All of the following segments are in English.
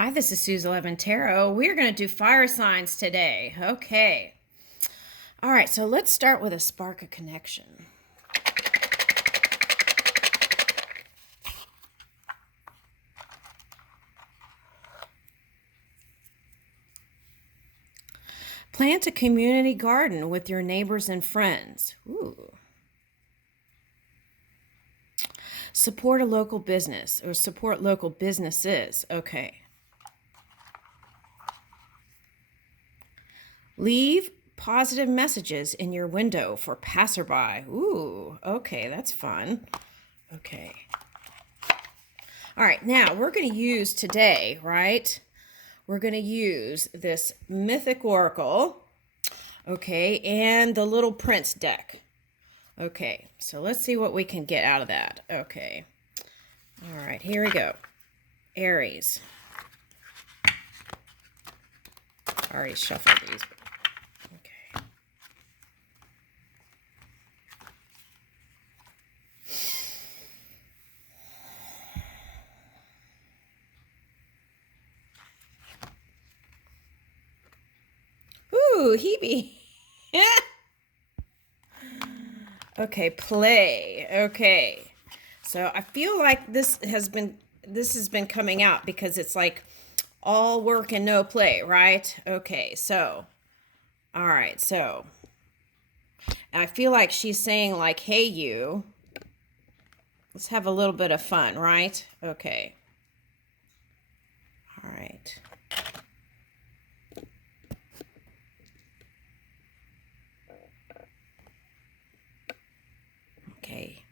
Hi, this is Suze 11 Tarot. We're going to do fire signs today. Okay. All right, so let's start with a spark of connection. Plant a community garden with your neighbors and friends. Ooh. Support a local business or support local businesses. Okay. Leave positive messages in your window for passerby. Ooh, okay, that's fun. Okay. All right, now we're going to use today, right? We're going to use this Mythic Oracle, okay, and the Little Prince deck. Okay, so let's see what we can get out of that. Okay. All right, here we go. Aries. I already shuffled these. Okay. Ooh, Hebe. Okay, play. Okay. So I feel like this has been coming out because it's like all work and no play, right? Okay, so all right, so I feel like she's saying like, hey you, let's have a little bit of fun, right? Okay. All right. Okay.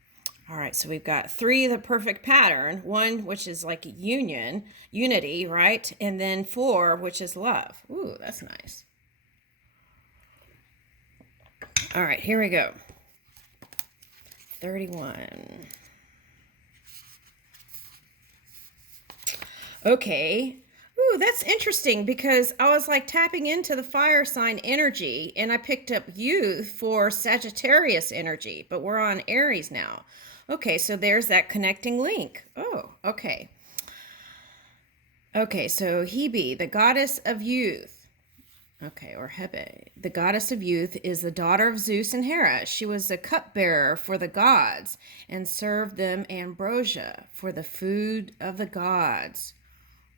All right, so we've got three, the perfect pattern, one, which is like unity, right? And then four, which is love. Ooh, that's nice. All right, here we go. 31. Okay. Ooh, that's interesting because I was like tapping into the fire sign energy and I picked up youth for Sagittarius energy, but we're on Aries now. Okay, so there's that connecting link. Oh, okay. Okay, so Hebe, the goddess of youth. Okay, or Hebe, the goddess of youth, is the daughter of Zeus and Hera. She was a cupbearer for the gods and served them ambrosia for the food of the gods.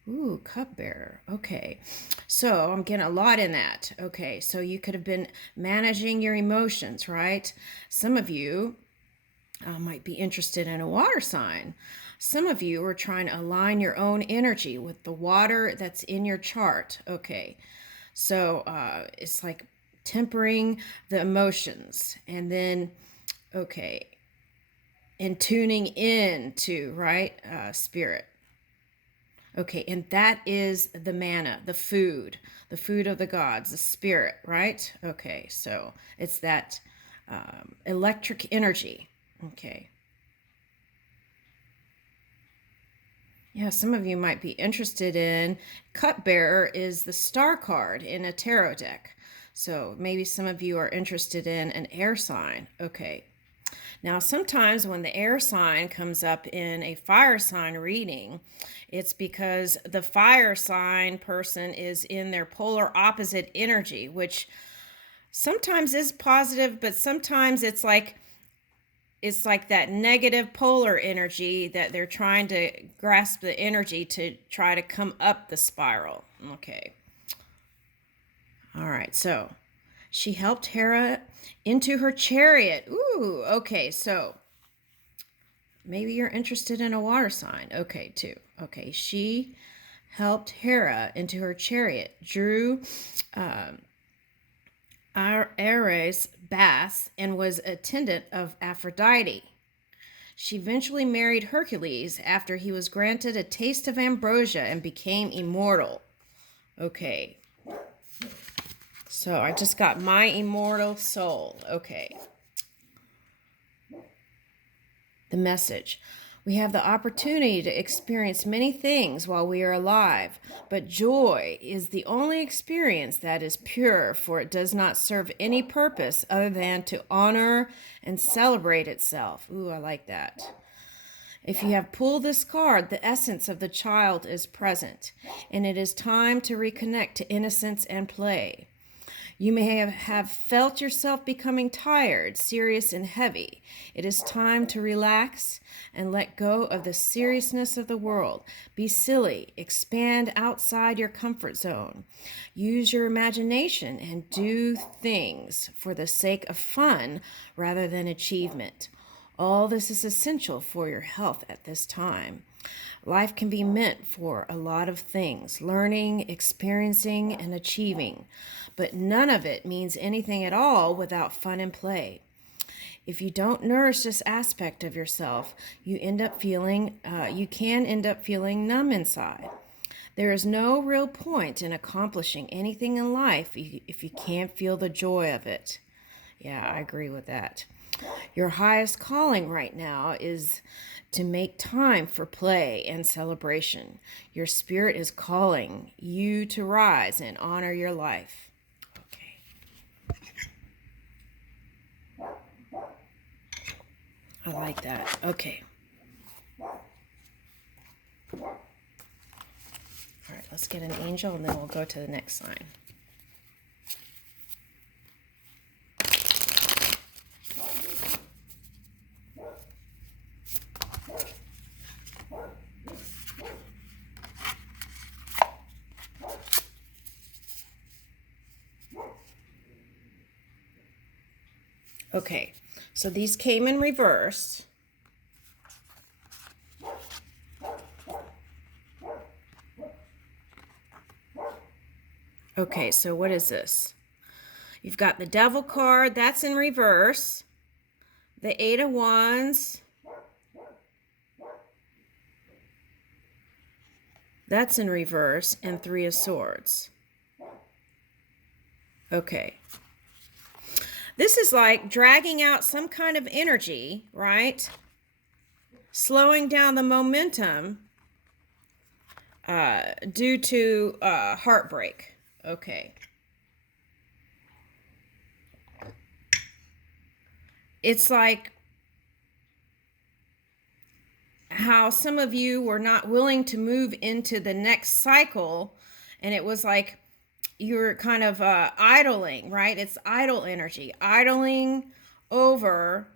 Ooh, cupbearer. Okay. So I'm getting a lot in that. Okay. So you could have been managing your emotions, right? Some of you might be interested in a water sign. Some of you are trying to align your own energy with the water that's in your chart. Okay. So it's like tempering the emotions and then, okay, and tuning in to, right, spirit. Okay, and that is the manna, the food of the gods, the spirit, right? Okay, so it's that electric energy. Okay. Yeah, some of you might be interested in cupbearer is the star card in a tarot deck. So maybe some of you are interested in an air sign. Okay. Now, sometimes when the air sign comes up in a fire sign reading, it's because the fire sign person is in their polar opposite energy, which sometimes is positive, but sometimes it's like that negative polar energy that they're trying to grasp the energy to try to come up the spiral. Okay. All right. So she helped Hera into her chariot. Ooh, okay. So maybe you're interested in a water sign. Okay, too. Okay, she helped Hera into her chariot, drew Aries baths, and was attendant of Aphrodite. She eventually married Hercules after he was granted a taste of ambrosia and became immortal. Okay. So I just got my immortal soul. Okay. The message. We have the opportunity to experience many things while we are alive, but joy is the only experience that is pure, for it does not serve any purpose other than to honor and celebrate itself. Ooh, I like that. If you have pulled this card, the essence of the child is present, and it is time to reconnect to innocence and play. You may have felt yourself becoming tired, serious, and heavy. It is time to relax and let go of the seriousness of the world. Be silly, expand outside your comfort zone. Use your imagination and do things for the sake of fun rather than achievement. All this is essential for your health at this time. Life can be meant for a lot of things, learning, experiencing, and achieving, but none of it means anything at all without fun and play. If you don't nourish this aspect of yourself, you can end up feeling numb inside. There is no real point in accomplishing anything in life if you can't feel the joy of it. Yeah, I agree with that. Your highest calling right now is to make time for play and celebration. Your spirit is calling you to rise and honor your life. Okay. I like that. Okay. All right, let's get an angel and then we'll go to the next sign. Okay, so these came in reverse. Okay, so what is this? You've got the Devil card, that's in reverse. The Eight of Wands, that's in reverse, and Three of Swords. Okay. This is like dragging out some kind of energy, right? Slowing down the momentum due to heartbreak. Okay. It's like how some of you were not willing to move into the next cycle, and it was like you're kind of idling, right? It's idle energy, idling over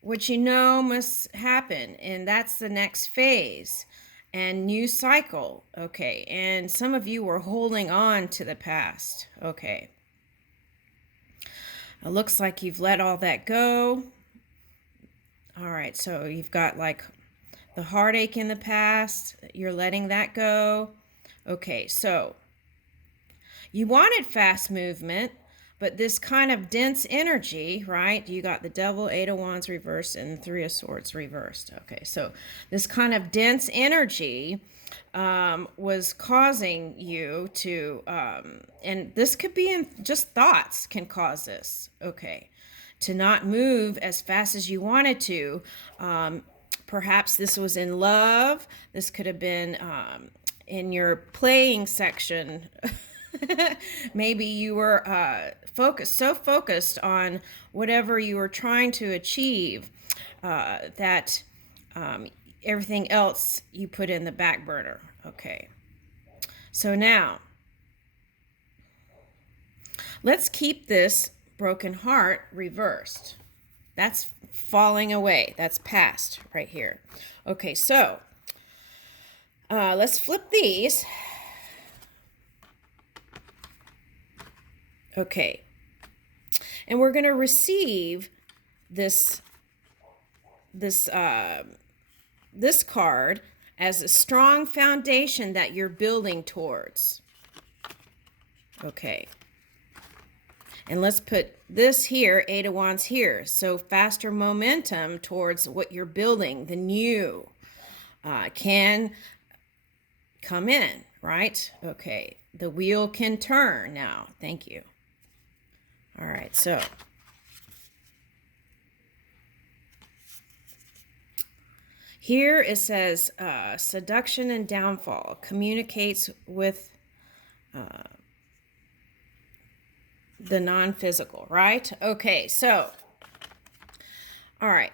what you know must happen, and that's the next phase and new cycle. Okay, and some of you were holding on to the past. Okay, it looks like you've let all that go. All right, so you've got like the heartache in the past, you're letting that go. Okay, so you wanted fast movement, but this kind of dense energy, right? You got the Devil, Eight of Wands reversed, and Three of Swords reversed. Okay, so this kind of dense energy was causing you to, and this could be in just thoughts can cause this, okay, to not move as fast as you wanted to. Perhaps this was in love. This could have been in your playing section. Maybe you were so focused on whatever you were trying to achieve that everything else you put in the back burner. Okay. So now, let's keep this broken heart reversed. That's falling away. That's past right here. Okay, so let's flip these. Okay, and we're going to receive this card as a strong foundation that you're building towards. Okay. And let's put this here, Eight of Wands here. So faster momentum towards what you're building, the new, can come in, right? Okay, the wheel can turn now. Thank you. All right, so here it says seduction and downfall communicates with the non-physical, right? Okay, so, all right.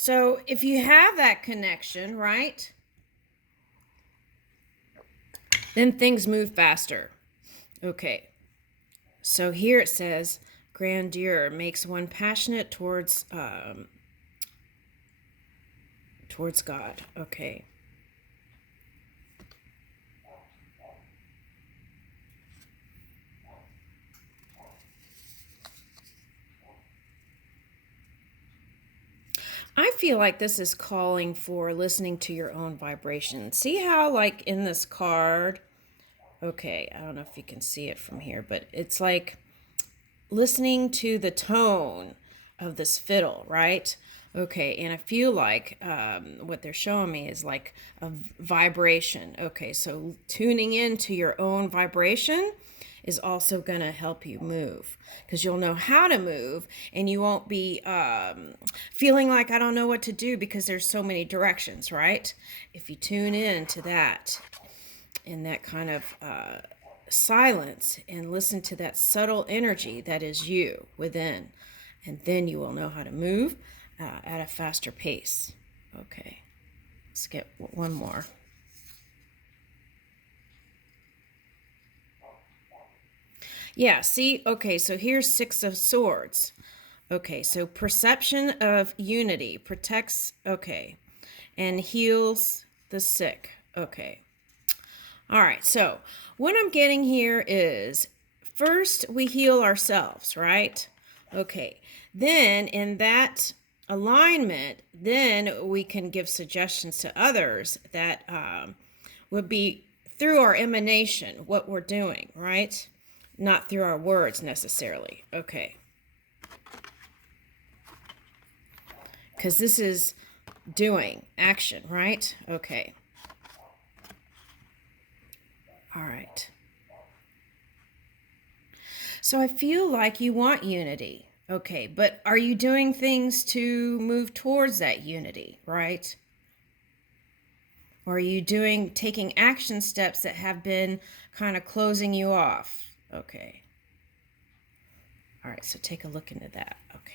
So if you have that connection, right, then things move faster. Okay. So here it says, grandeur makes one passionate towards God. Okay. I feel like this is calling for listening to your own vibration. See how, like, in this card, okay, I don't know if you can see it from here, but it's like listening to the tone of this fiddle, right? Okay, and I feel like what they're showing me is like a vibration. Okay, so tuning into your own vibration is also going to help you move, because you'll know how to move and you won't be feeling like I don't know what to do because there's so many directions, right? If you tune in to that in that kind of silence and listen to that subtle energy that is you within, and then you will know how to move at a faster pace. Okay, let's get one more. Yeah, see, okay, so here's Six of Swords. Okay, so perception of unity protects, okay, and heals the sick. Okay. All right, so what I'm getting here is first we heal ourselves, right? Okay, then in that alignment, then we can give suggestions to others that would be through our emanation, what we're doing, right? Not through our words necessarily. Okay. Because this is doing, action, right? Okay. All right. So I feel like you want unity. Okay, but are you doing things to move towards that unity, right? Or are you taking action steps that have been kind of closing you off? Okay. All right, so take a look into that. Okay.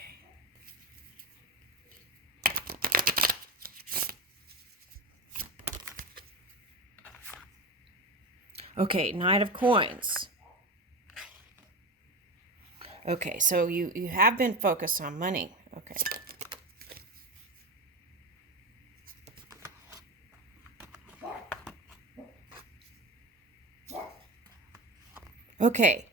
Okay, Knight of Coins. Okay, so you have been focused on money. Okay. Okay.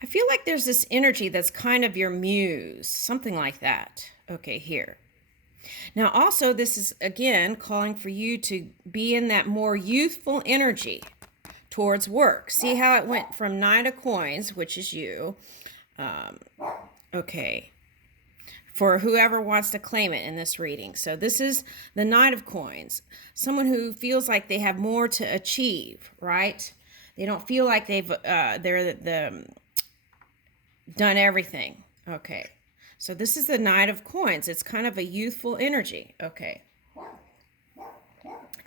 I feel like there's this energy that's kind of your muse, something like that. Okay, here. Now, also, this is, again, calling for you to be in that more youthful energy towards work. See how it went from Nine of Coins, which is you. Okay. For whoever wants to claim it in this reading. So this is the Knight of Coins. Someone who feels like they have more to achieve, right? They don't feel like they're done everything. Okay. So this is the Knight of Coins. It's kind of a youthful energy. Okay.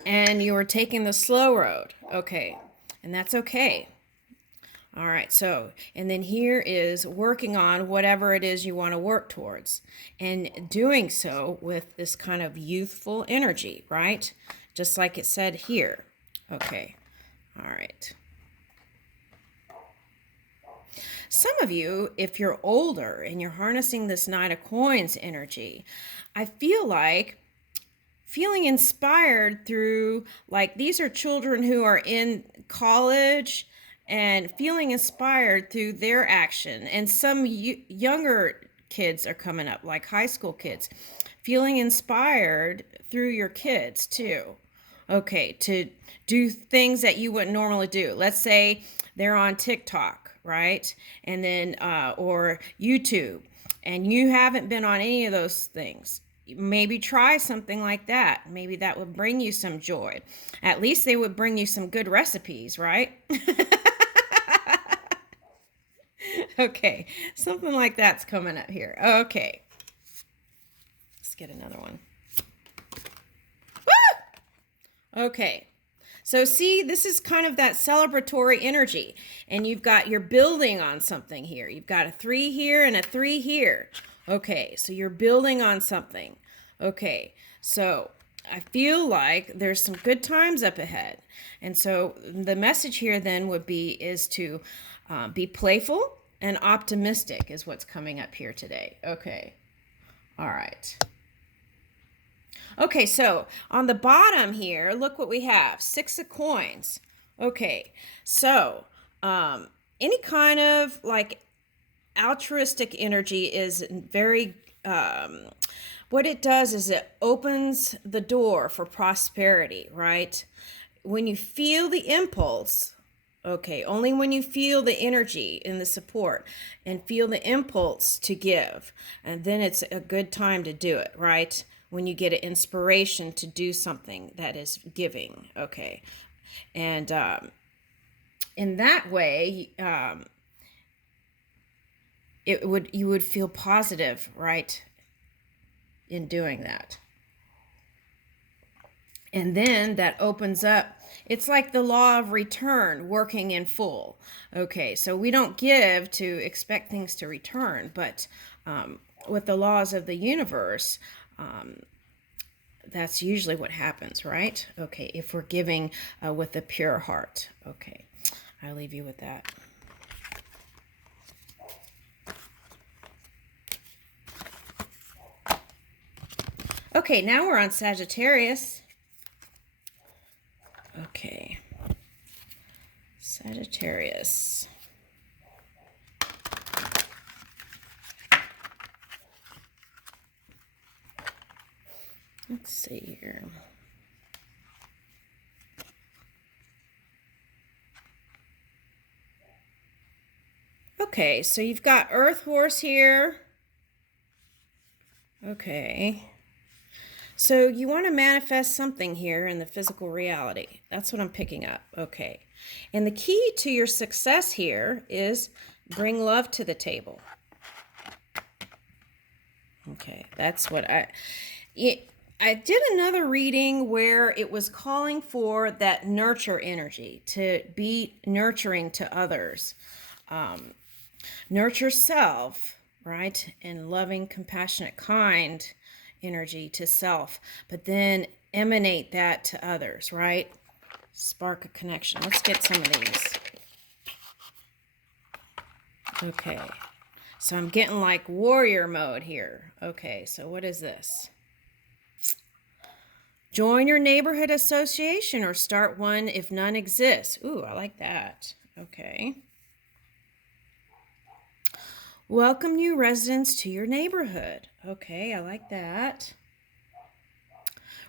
And you are taking the slow road. Okay. And that's okay. All right. So, and then here is working on whatever it is you want to work towards, and doing so with this kind of youthful energy, right? Just like it said here. Okay. All right. Some of you, if you're older and you're harnessing this Knight of Coins energy, I feel like feeling inspired through, like, these are children who are in college and feeling inspired through their action. And some younger kids are coming up, like high school kids, feeling inspired through your kids too. Okay, to do things that you wouldn't normally do. Let's say they're on TikTok, right? And then, or YouTube, and you haven't been on any of those things. Maybe try something like that. Maybe that would bring you some joy. At least they would bring you some good recipes, right? Okay, something like that's coming up here. Okay. Let's get another one. Woo! Okay. So see, this is kind of that celebratory energy. And you're building on something here. You've got a 3 here and a 3 here. Okay, so you're building on something. Okay, so I feel like there's some good times up ahead. And so the message here then would be is to be playful and optimistic is what's coming up here today. Okay, all right. Okay, so on the bottom here, look what we have. 6 of coins. Okay, so any kind of like altruistic energy is very, what it does is it opens the door for prosperity, right? When you feel the impulse, okay, only when you feel the energy and the support and feel the impulse to give, and then it's a good time to do it, right? When you get an inspiration to do something that is giving, okay? And in that way, you would feel positive, right, in doing that. And then that opens up, it's like the law of return working in full. Okay, so we don't give to expect things to return, but with the laws of the universe, that's usually what happens, right? Okay, if we're giving with a pure heart. Okay, I'll leave you with that. Okay, now we're on Sagittarius. Okay, Sagittarius. Let's see here. Okay, so you've got Earth Horse here. Okay. So you want to manifest something here in the physical reality. That's what I'm picking up. Okay. And the key to your success here is bring love to the table. Okay, that's what I did another reading where it was calling for that nurture energy, to be nurturing to others. Nurture self, right? And loving, compassionate, kind energy to self, but then emanate that to others, right? Spark a connection. Let's get some of these. Okay. So I'm getting like warrior mode here. Okay, so what is this? Join your neighborhood association or start one if none exists. Ooh, I like that. Okay. Welcome new residents to your neighborhood. Okay, I like that.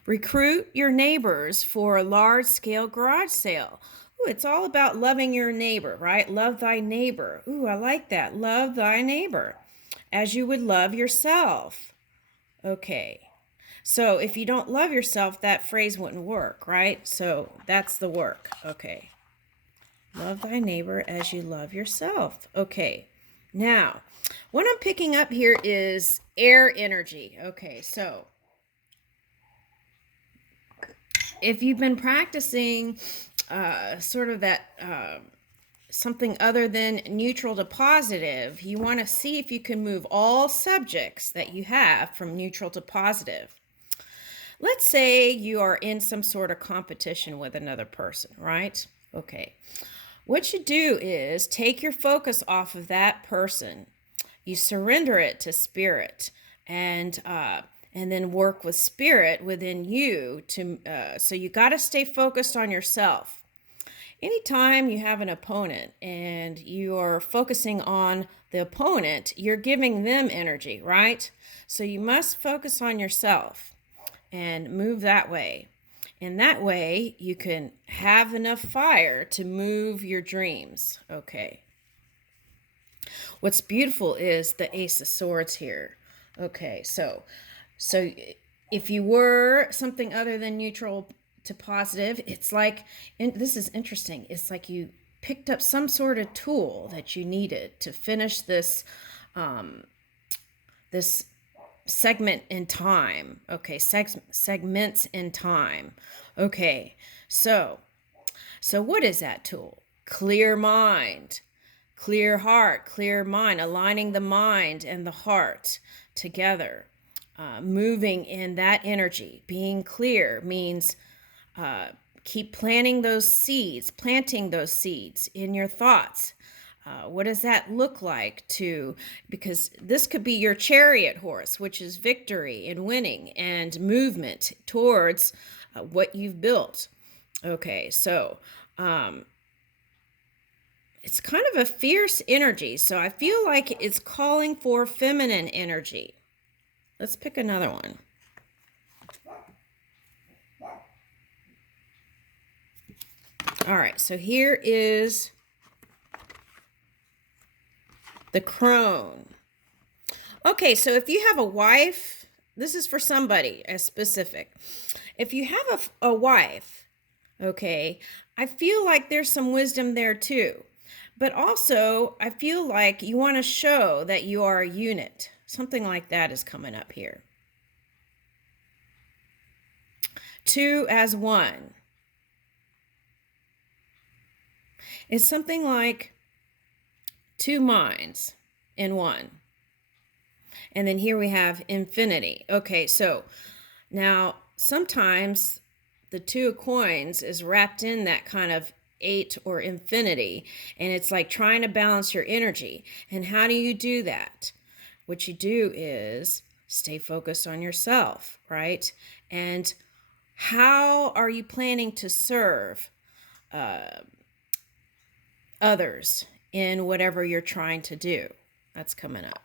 Recruit your neighbors for a large-scale garage sale. Ooh, it's all about loving your neighbor, right? Love thy neighbor. Ooh, I like that. Love thy neighbor as you would love yourself. Okay. So if you don't love yourself, that phrase wouldn't work, right? So that's the work. Okay. Love thy neighbor as you love yourself. Okay. Now, what I'm picking up here is air energy. Okay, so if you've been practicing sort of that something other than neutral to positive, you want to see if you can move all subjects that you have from neutral to positive. Let's say you are in some sort of competition with another person, right? Okay. What you do is take your focus off of that person. You surrender it to spirit, and then work with spirit within you to. So you got to stay focused on yourself. Anytime you have an opponent and you are focusing on the opponent, you're giving them energy, right? So you must focus on yourself and move that way. And that way you can have enough fire to move your dreams. Okay. What's beautiful is the Ace of Swords here. Okay, so if you were something other than neutral to positive, it's like, and this is interesting, it's like you picked up some sort of tool that you needed to finish this this segment in time. Okay, segments in time. Okay, so So what is that tool? Clear mind, clear heart, clear mind, aligning the mind and the heart together, moving in that energy. Being clear means keep planting those seeds in your thoughts. What does that look like because this could be your chariot horse, which is victory and winning and movement towards what you've built. Okay, so it's kind of a fierce energy. So I feel like it's calling for feminine energy. Let's pick another one. All right, so here is the crone. Okay, so if you have a wife, this is for somebody as specific. If you have a wife, okay, I feel like there's some wisdom there too. But also, I feel like you want to show that you are a unit. Something like that is coming up here. Two as one. It's something like two minds in one. And then here we have infinity. Okay, so now sometimes the two of coins is wrapped in that kind of 8 or infinity, and it's like trying to balance your energy. And how do you do that? What you do is stay focused on yourself, right? And how are you planning to serve others in whatever you're trying to do? That's coming up.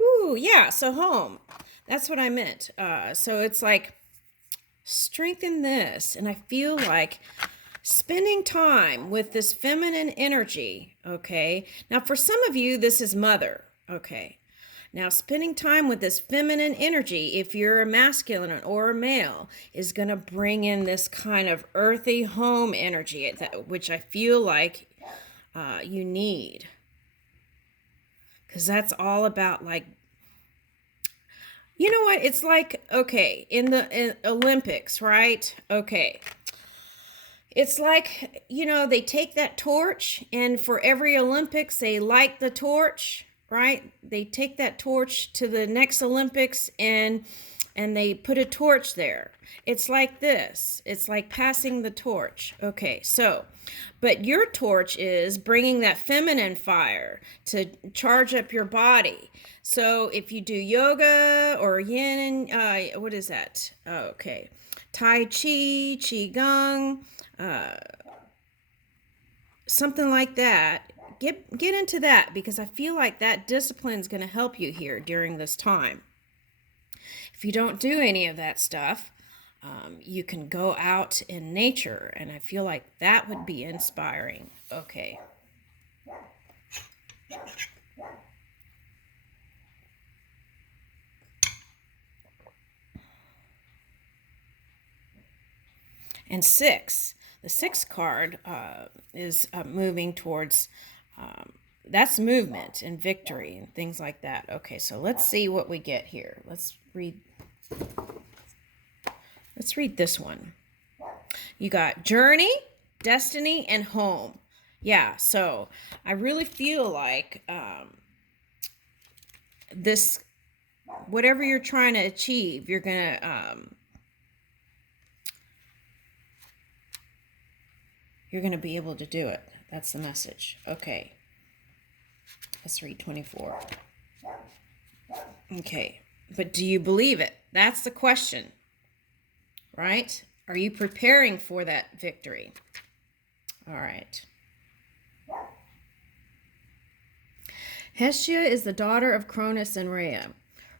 Ooh, yeah, so home. That's what I meant. So it's like strengthen this. And I feel like spending time with this feminine energy, okay? Now, for some of you, this is mother, okay? Now, spending time with this feminine energy, if you're a masculine or a male, is going to bring in this kind of earthy home energy, which I feel like you need. Because that's all about, like, you know what? It's like, okay, in Olympics, right? Okay. It's like, they take that torch, and for every Olympics, they light the torch, right? They take that torch to the next Olympics, and they put a torch there. It's like this. It's like passing the torch. Okay, so, but your torch is bringing that feminine fire to charge up your body. So if you do yoga or yin, what is that? Oh, okay. Tai Chi, Qigong, something like that. Get into that, because I feel like that discipline is going to help you here during this time. If you don't do any of that stuff, you can go out in nature, and I feel like that would be inspiring. Okay. And 6. The 6th card is moving towards, that's movement and victory and things like that. Okay, so let's see what we get here. Let's read this one. You got journey, destiny, and home. Yeah, so I really feel like this, whatever you're trying to achieve, you're going to be able to do it. That's the message. Okay. Let's read 24. Okay. But do you believe it? That's the question. Right? Are you preparing for that victory? All right. Hestia is the daughter of Cronus and Rhea.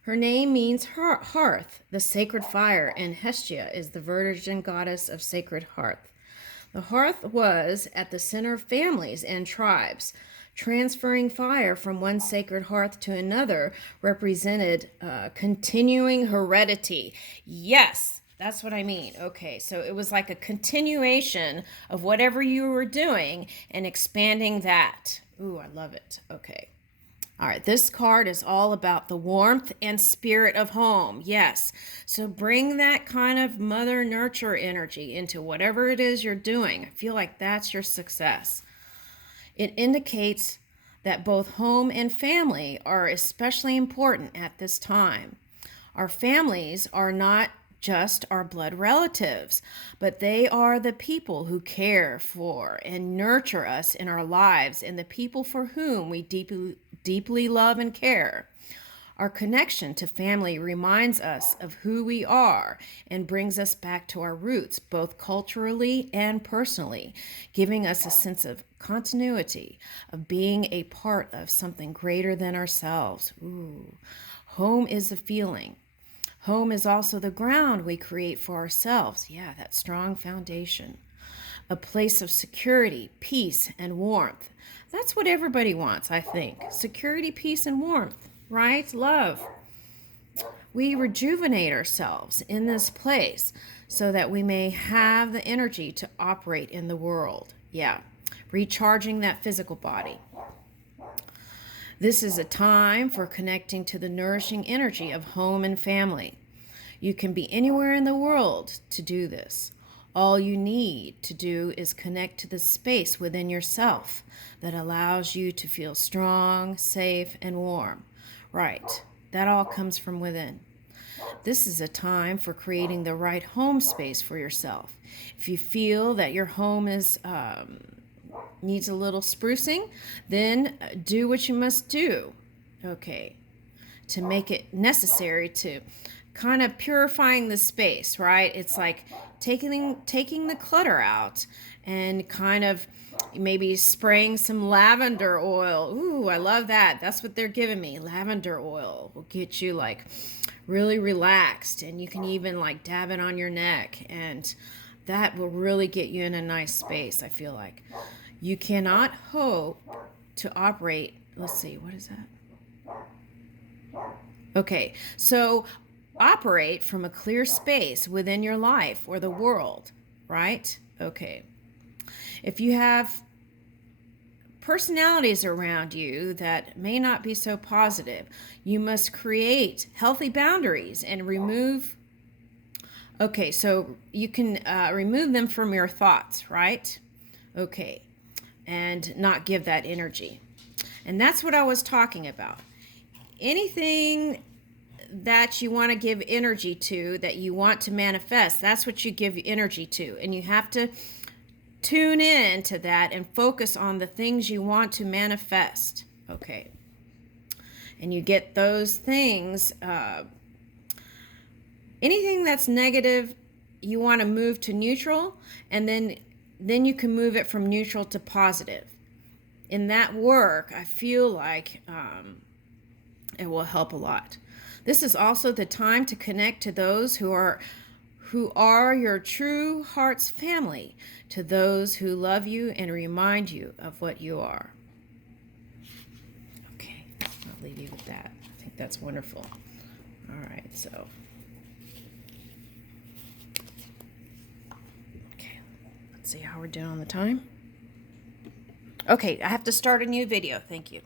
Her name means hearth, the sacred fire, and Hestia is the virgin goddess of sacred hearth. The hearth was at the center of families and tribes. Transferring fire from one sacred hearth to another represented continuing heredity. Yes, that's what I mean. Okay, so it was like a continuation of whatever you were doing and expanding that. Ooh, I love it. Okay. All right, this card is all about the warmth and spirit of home. Yes. So bring that kind of mother nurture energy into whatever it is you're doing. I feel like that's your success. It indicates that both home and family are especially important at this time. Our families are not just our blood relatives, but they are the people who care for and nurture us in our lives and the people for whom we deeply love and care. Our connection to family reminds us of who we are and brings us back to our roots, both culturally and personally, giving us a sense of continuity, of being a part of something greater than ourselves. Ooh. Home is a feeling. Home is also the ground we create for ourselves. Yeah, that strong foundation. A place of security, peace, and warmth. That's what everybody wants, I think. Security, peace, and warmth, right? Love. We rejuvenate ourselves in this place so that we may have the energy to operate in the world. Yeah, recharging that physical body. This is a time for connecting to the nourishing energy of home and family. You can be anywhere in the world to do this. All you need to do is connect to the space within yourself that allows you to feel strong, safe, and warm. Right, that all comes from within. This is a time for creating the right home space for yourself. If you feel that your home needs a little sprucing, then do what you must do, okay, to make it necessary to kind of purifying the space, right? It's like taking the clutter out and kind of maybe spraying some lavender oil. Ooh, I love that. That's what they're giving me. Lavender oil will get you like really relaxed, and you can even like dab it on your neck, and that will really get you in a nice space, I feel like. You cannot hope to operate. Let's see, what is that? Okay, so operate from a clear space within your life or the world, right? Okay. If you have personalities around you that may not be so positive, you must create healthy boundaries and remove. Okay, so you can remove them from your thoughts, right? Okay, and not give that energy. And that's what I was talking about. Anything that you want to give energy to, that you want to manifest, that's what you give energy to. And you have to tune in to that and focus on the things you want to manifest. Okay. And you get those things. Anything that's negative, you want to move to neutral, and then you can move it from neutral to positive. In that work, I feel like it will help a lot. This is also the time to connect to those who are your true heart's family, to those who love you and remind you of what you are. Okay, I'll leave you with that. I think that's wonderful. All right, so. Okay, let's see how we're doing on the time. Okay, I have to start a new video. Thank you.